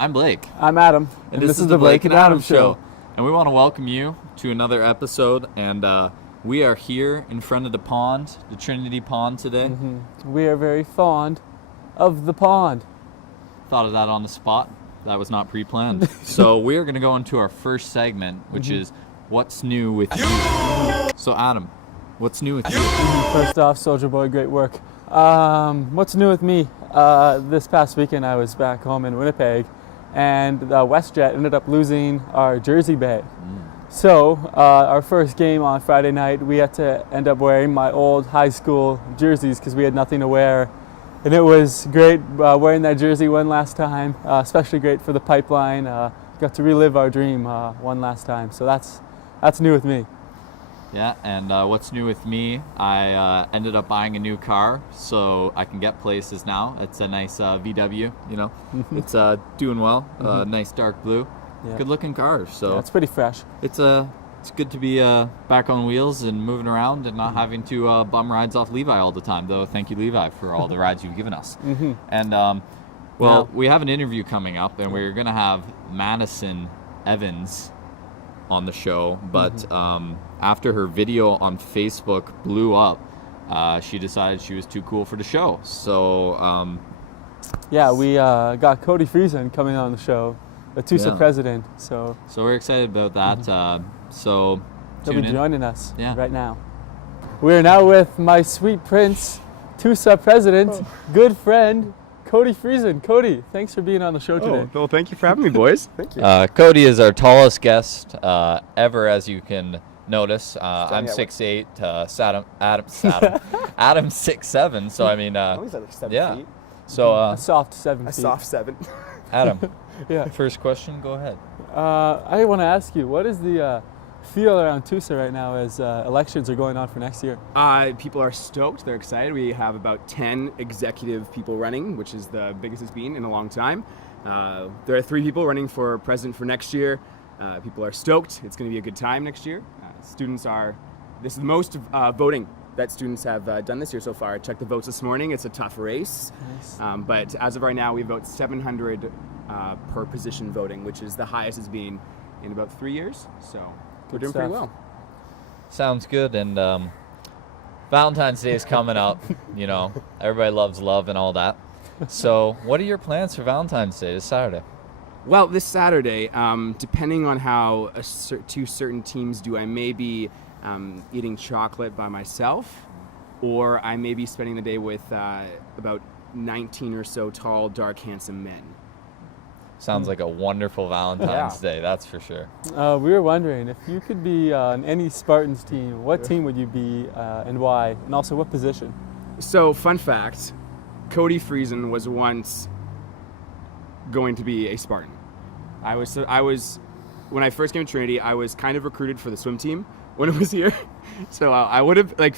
I'm Blake. I'm Adam. And this is the Blake and Adam Show. And we want to welcome you to another episode. And we are here in front of the pond, the Trinity Pond today. Mm-hmm. We are very fond of the pond. Thought of that on the spot. That was not pre-planned. So we're going to go into our first segment, which is What's New With You? So Adam, what's new with you? First off, Soldier Boy, great work. What's new with me? This past weekend I was back home in Winnipeg, and the WestJet ended up losing our jersey bay. So our first game on Friday night, we had to end up wearing my old high school jerseys because we had nothing to wear. And it was great wearing that jersey one last time, especially great for the pipeline. Got to relive our dream one last time. So that's new with me. Yeah, and what's new with me, I ended up buying a new car so I can get places now. It's a nice VW, you know. It's doing well, nice dark blue. Yeah. Good looking car. So yeah, it's pretty fresh. It's good to be back on wheels and moving around and not having to bum rides off Levi all the time, though. Thank you, Levi, for all the rides you've given us. And, we have an interview coming up, and we're going to have Madison Evans on the show, but after her video on Facebook blew up, she decided she was too cool for the show. So yeah, we got CODY FRIESEN coming on the show, the TUSA president. So we're excited about that. So he'll be joining us right now. We are now with my sweet prince, TUSA president, good friend, CODY FRIESEN. CODY, thanks for being on the show today. Well, thank you for having me, boys. Thank you. CODY is our tallest guest ever, as you can notice. I'm 6'8", Adam's 6'7", so I mean, he's like 7 feet. So a soft 7 feet. A soft 7. Adam, first question, go ahead. I want to ask you, what is the feel around TUSA right now as elections are going on for next year? People are stoked. They're excited. We have about 10 executive people running, which is the biggest it's been in a long time. There are 3 people running for president for next year. People are stoked. It's going to be a good time next year. This is the most voting that students have done this year so far. I checked the votes this morning. It's a tough race. Nice. But as of right now, we have about 700 per position voting, which is the highest it's been in about 3 years. So we're doing pretty well. Sounds good. And Valentine's Day is coming up. You know, everybody loves love and all that. So what are your plans for Valentine's Day this Saturday? Well, this Saturday, depending on how 2 certain teams do, I may be eating chocolate by myself, or I may be spending the day with about 19 or so tall, dark, handsome men. Sounds like a wonderful Valentine's Day, that's for sure. We were wondering, if you could be on any Spartans team, what team would you be and why? And also, what position? So, fun fact, CODY FRIESEN was once going to be a Spartan. I was when I first came to Trinity, I was kind of recruited for the swim team when it was here. So I would have, I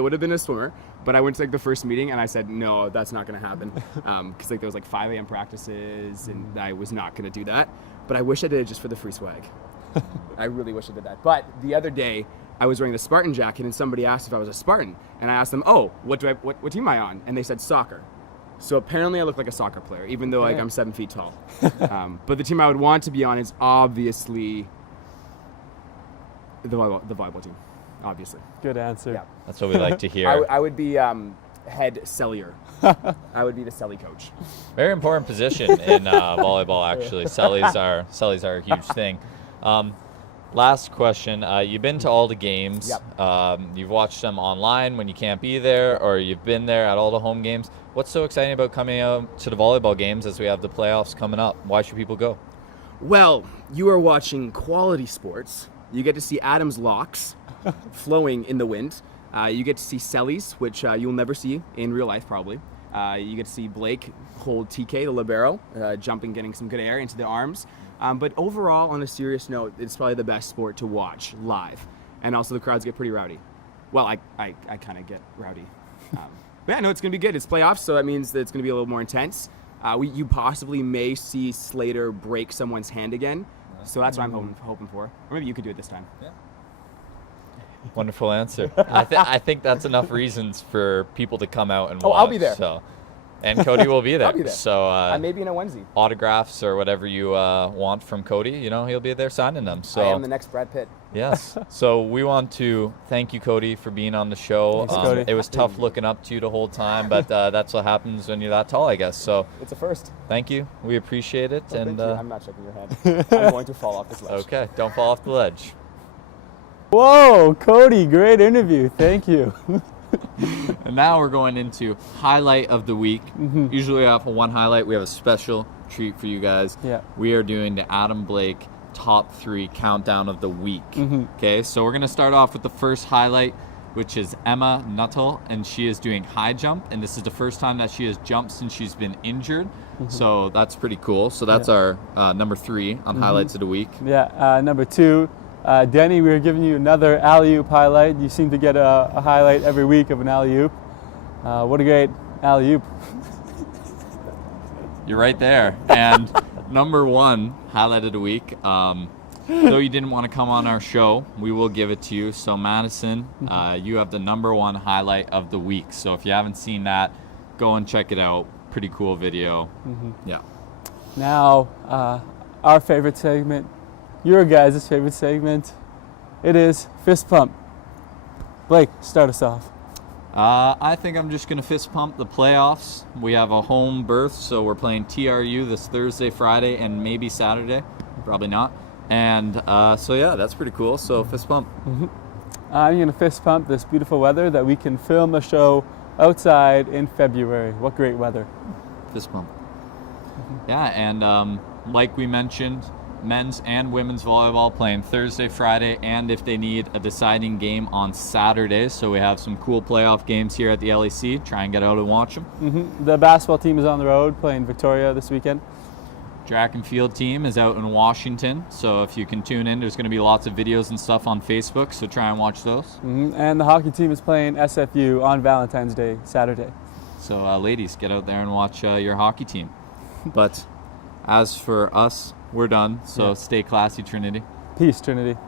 would have been a swimmer, but I went to the first meeting and I said, no, that's not going to happen. Because there was 5 a.m. practices and I was not going to do that. But I wish I did it just for the free swag. I really wish I did that. But the other day, I was wearing the Spartan jacket and somebody asked if I was a Spartan. And I asked them, what team am I on? And they said soccer. So apparently I look like a soccer player, even though I'm 7 feet tall. But the team I would want to be on is obviously the volleyball team, obviously. Good answer. Yeah. That's what we like to hear. I would be head cellier. I would be the celly coach. Very important position in volleyball, actually. Cellies are a huge thing. Last question. You've been to all the games. Yep. You've watched them online when you can't be there, or you've been there at all the home games. What's so exciting about coming out to the volleyball games as we have the playoffs coming up? Why should people go? Well, you are watching quality sports. You get to see Adam's locks flowing in the wind. You get to see Sellies, which you'll never see in real life probably. You get to see Blake hold TK, the libero, jumping, getting some good air into the arms. But overall, on a serious note, it's probably the best sport to watch live. And also the crowds get pretty rowdy. Well, I kind of get rowdy. But yeah, no, it's going to be good. It's playoffs, so that means that it's going to be a little more intense. You possibly may see Slater break someone's hand again. So that's what I'm hoping for. Or maybe you could do it this time. Yeah. Wonderful answer. I think that's enough reasons for people to come out and watch. I'll be there. So And Cody will be there. I'll be there. So I may be in a onesie. autographs or whatever you want from Cody, you know, he'll be there signing them. So I am the next Brad Pitt. yes. So we want to thank you, Cody, for being on the show. Thanks, Cody. It was tough looking up to you the whole time, but that's what happens when you're that tall, I guess. So It's a first. thank you. We appreciate it. Oh, and thank you. I'm not shaking your hand. I'm going to fall off this ledge. okay, don't fall off the ledge. Whoa, Cody, great interview. Thank you. And now we're going into highlight of the week. Usually we have one highlight. We have a special treat for you guys. Yeah. We are doing the Adam Blake top 3 countdown of the week. Okay, so we're going to start off with the first highlight, which is Emma Nuttall, and she is doing high jump, and this is the first time that she has jumped since she's been injured. So that's pretty cool. So that's our number 3 on highlights of the week. Yeah, number 2, Denny, we're giving you another alley-oop highlight. You seem to get a highlight every week of an alley-oop. What a great alley-oop. You're right there. And number 1 highlight of the week, though you didn't want to come on our show, we will give it to you. So Madison, you have the number 1 highlight of the week. So if you haven't seen that, go and check it out. Pretty cool video. Yeah. Now, our favorite segment, your guys' favorite segment, it is fist pump. Blake, start us off. I think I'm just going to fist pump the playoffs. We have a home berth, so we're playing TRU this Thursday, Friday, and maybe Saturday. Probably not. And so, yeah, that's pretty cool. So, fist pump. I'm going to fist pump this beautiful weather that we can film a show outside in February. What great weather. Fist pump. Yeah, and like we mentioned, men's and women's volleyball playing Thursday, Friday, and if they need a deciding game on Saturday. So we have some cool playoff games here at the LEC. Try and get out and watch them. The basketball team is on the road playing Victoria this weekend. Track and field team is out in Washington. So if you can tune in, there's going to be lots of videos and stuff on Facebook. So try and watch those. And the hockey team is playing SFU on Valentine's Day, Saturday. So ladies, get out there and watch your hockey team. But as for us, we're done. So stay classy, Trinity. Peace, Trinity.